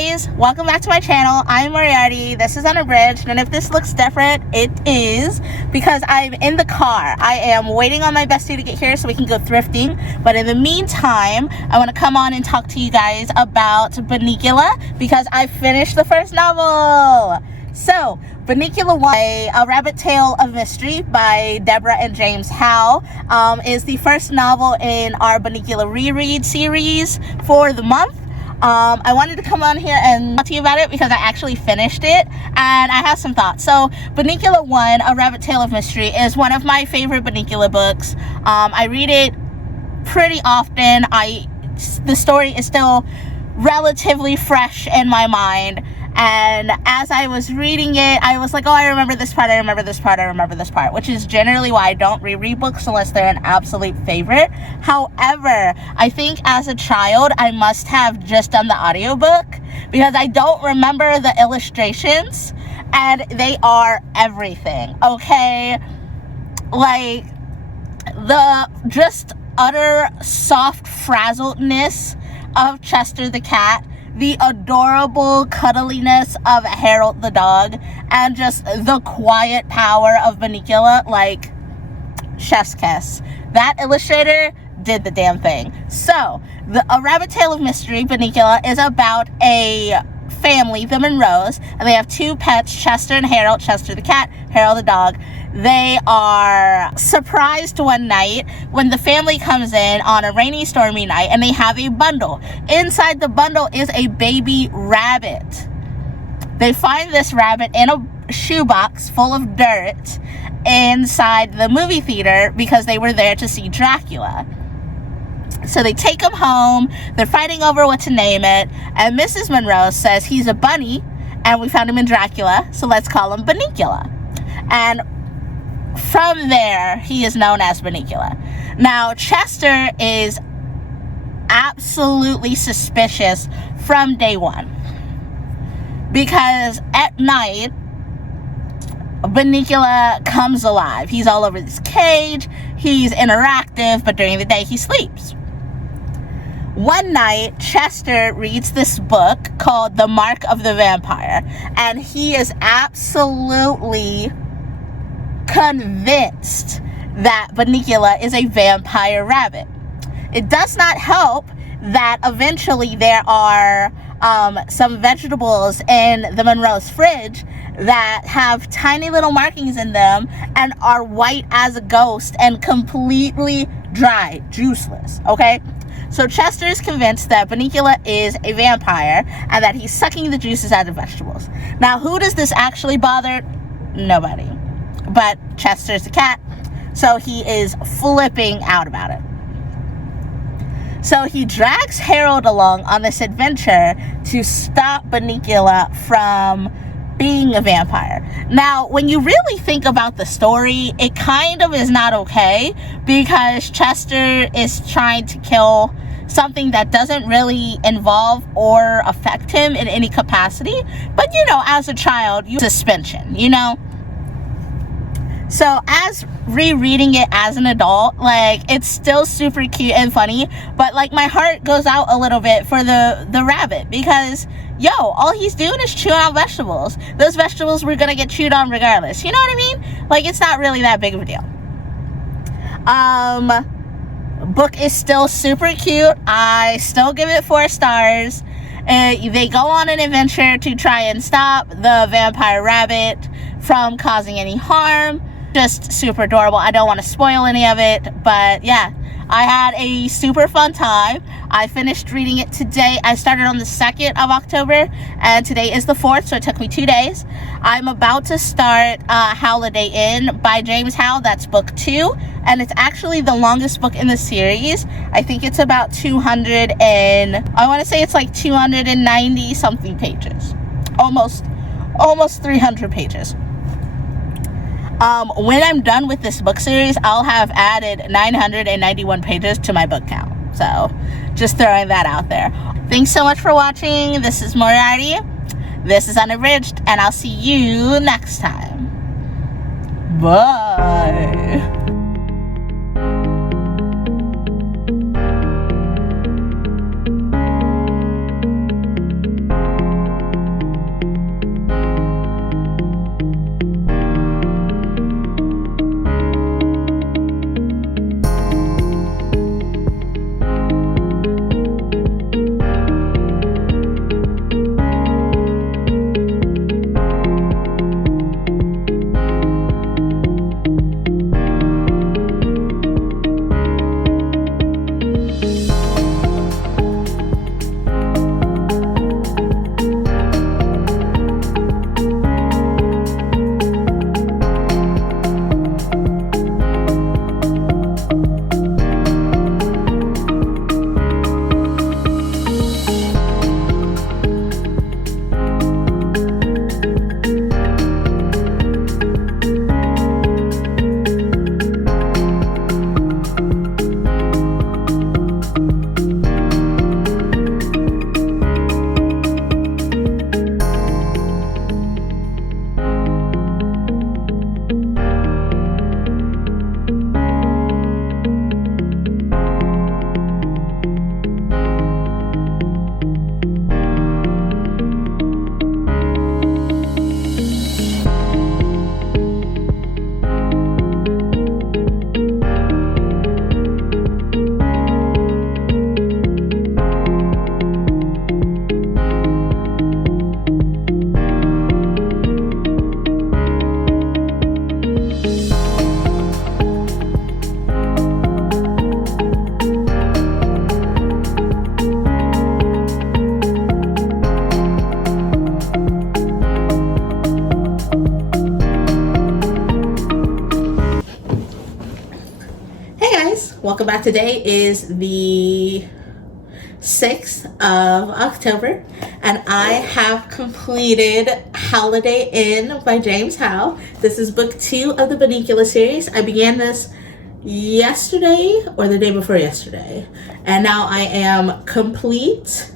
guys, welcome back to my channel. I'm Moriarty. This is Unabridged, and if this looks different, it is because I'm in the car. I am waiting on my bestie to get here so we can go thrifting, but in the meantime, I want to come on and talk to you guys about Bunnicula because I finished the first novel. So, Bunnicula 1, A Rabbit Tale of Mystery by Deborah and James Howe, is the first novel in our Bunnicula Reread series for the month. I wanted to come on here and talk to you about it because I actually finished it and I have some thoughts. So, Bunnicula 1, A Rabbit Tale of Mystery is one of my favorite Bunnicula books. I read it pretty often. The story is still relatively fresh in my mind. And as I was reading it, I was like, oh, I remember this part, I remember this part, I remember this part, which is generally why I don't reread books unless they're an absolute favorite. However, I think as a child, I must have just done the audiobook because I don't remember the illustrations, and they are everything, okay? Like, the just utter soft frazzledness of Chester the cat, the adorable cuddliness of Harold the dog, and just the quiet power of Bunnicula, like, chef's kiss. That illustrator did the damn thing. So, A Rabbit Tale of Mystery, Bunnicula, is about a family, the Monroes, and they have two pets, Chester and Harold. Chester the cat, Harold the dog. They are surprised one night when the family comes in on a rainy, stormy night, and they have a bundle. Inside the bundle is a baby rabbit. They find this rabbit in a shoebox full of dirt inside the movie theater because they were there to see Dracula. So they take him home, they're fighting over what to name it, and Mrs. Monroe says he's a bunny, and we found him in Dracula, so let's call him Bunnicula. And from there, he is known as Bunnicula. Now, Chester is absolutely suspicious from day one, because at night, Bunnicula comes alive. He's all over this cage, he's interactive, but during the day he sleeps. One night, Chester reads this book called The Mark of the Vampire, and he is absolutely convinced that Bunnicula is a vampire rabbit. It does not help that eventually there are some vegetables in the Monroe's fridge that have tiny little markings in them and are white as a ghost and completely dry, juiceless, okay? So Chester is convinced that Bunnicula is a vampire and that he's sucking the juices out of vegetables. Now, who does this actually bother? Nobody. But Chester's a cat, so he is flipping out about it. So he drags Harold along on this adventure to stop Bunnicula from being a vampire. Now, when you really think about the story, it kind of is not okay because Chester is trying to kill something that doesn't really involve or affect him in any capacity. But, you know, as a child, you suspension, you know? So as rereading it as an adult, like, it's still super cute and funny, but like my heart goes out a little bit for the rabbit because, yo, all he's doing is chewing on vegetables. Those vegetables were gonna get chewed on regardless. You know what I mean? Like, it's not really that big of a deal. Book is still super cute. I still give it 4 stars. They go on an adventure to try and stop the vampire rabbit from causing any harm. Just super adorable. I don't want to spoil any of it, but yeah, I had a super fun time. I finished reading it today. I started on the 2nd of October, and today is the 4th, so it took me 2 days. I'm about to start Holiday Inn by James Howe. That's book 2, and it's actually the longest book in the series. I think it's about 290 something pages. Almost 300 pages. When I'm done with this book series, I'll have added 991 pages to my book count. So, just throwing that out there. Thanks so much for watching. This is Moriarty. This is Unabridged, and I'll see you next time. Bye. welcome back. Today is the 6th of October, and I have completed Holiday Inn by James Howe. This is book 2 of the Bunnicula series. I began this yesterday or the day before yesterday, and now I am complete.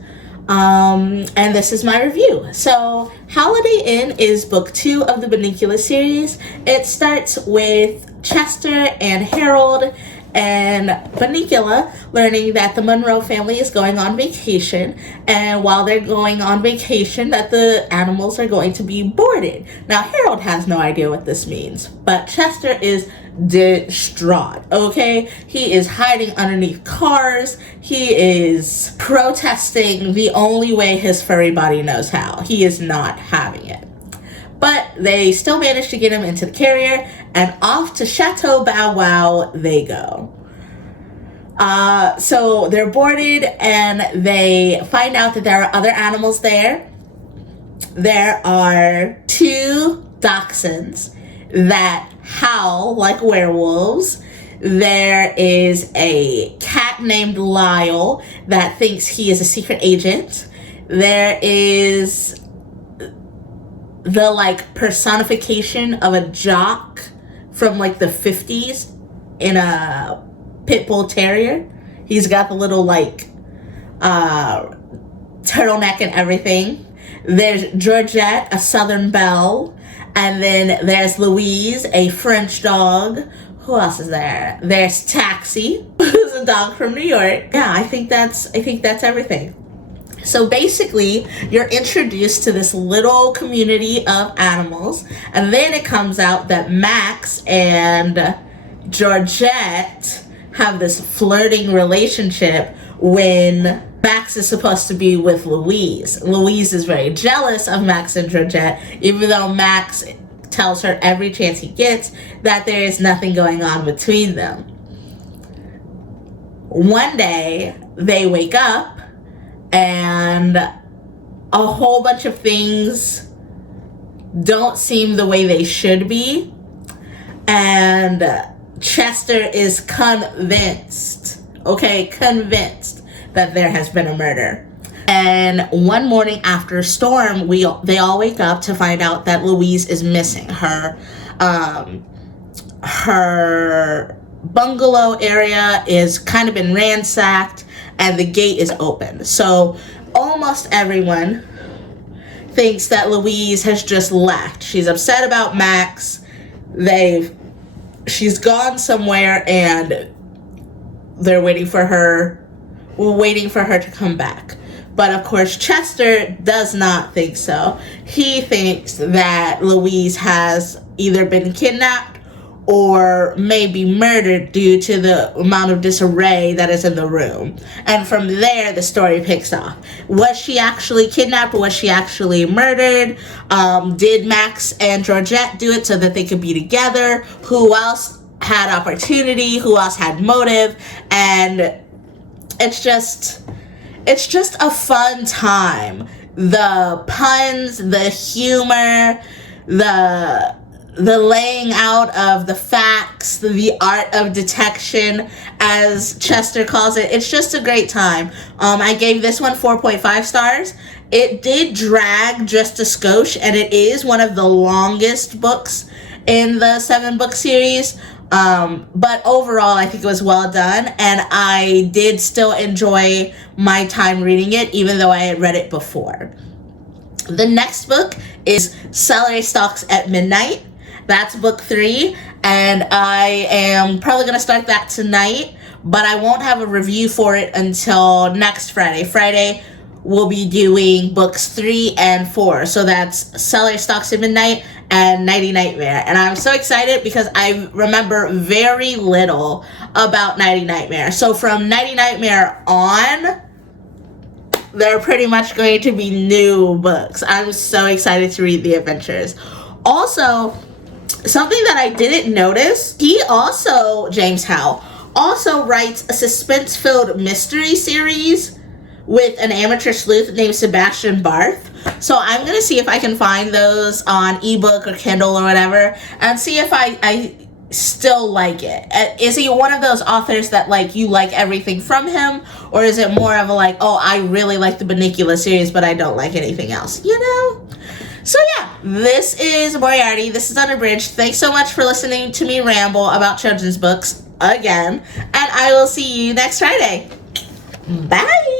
And this is my review. So Holiday Inn is book 2 of the Bunnicula series. It starts with Chester and Harold and Bunnicula learning that the Monroe family is going on vacation, and while they're going on vacation that the animals are going to be boarded. Now Harold has no idea what this means, but Chester is distraught, okay? He is hiding underneath cars. He is protesting the only way his furry body knows how. He is not having it. But they still manage to get him into the carrier, and off to Chateau Bow Wow they go. So they're boarded, and they find out that there are other animals there. There are 2 dachshunds that howl like werewolves. There is a cat named Lyle that thinks he is a secret agent. There is the personification of a jock from the 50s in a pit bull terrier. He's got the little turtleneck and everything. There's Georgette, a Southern belle, and then there's Louise, a French dog. Who else is there? There's Taxi, who's a dog from New York. Yeah, I think that's everything. So basically, you're introduced to this little community of animals, and then it comes out that Max and Georgette have this flirting relationship when Max is supposed to be with Louise. Louise is very jealous of Max and Georgette, even though Max tells her every chance he gets that there is nothing going on between them. One day, they wake up, and a whole bunch of things don't seem the way they should be. And Chester is convinced that there has been a murder. And one morning after a storm, they all wake up to find out that Louise is missing. Her bungalow area is kind of been ransacked, and the gate is open. So almost everyone thinks that Louise has just left. She's upset about Max. She's gone somewhere, and they're waiting for her to come back. But of course, Chester does not think so. He thinks that Louise has either been kidnapped or maybe murdered due to the amount of disarray that is in the room. And from there, the story picks up. Was she actually kidnapped? Was she actually murdered? Did Max and Georgette do it so that they could be together? Who else had opportunity? Who else had motive? And it's just a fun time. The puns, the humor, the laying out of the facts, the art of detection, as Chester calls it. It's just a great time. I gave this one 4.5 stars. It did drag just a skosh, and it is one of the longest books in the 7-book series. But overall, I think it was well done, and I did still enjoy my time reading it, even though I had read it before. The next book is Celery Stalks at Midnight. That's book 3, and I am probably going to start that tonight, but I won't have a review for it until next Friday. Friday, we'll be doing books 3 and 4, so that's Celery Stalks at Midnight and Nighty Nightmare. And I'm so excited because I remember very little about Nighty Nightmare. So from Nighty Nightmare on, they're pretty much going to be new books. I'm so excited to read the adventures. Also, something that I didn't notice, James Howe, also writes a suspense-filled mystery series with an amateur sleuth named Sebastian Barth. So I'm going to see if I can find those on ebook or Kindle or whatever, and see if I still like it? Is he one of those authors that like you like everything from him, or is it more of a like, oh, I really like the Bunnicula series but I don't like anything else, you know? So yeah, this is Moriarty. This is Unabridged. Thanks so much for listening to me ramble about children's books again, and I will see you next Friday. Bye.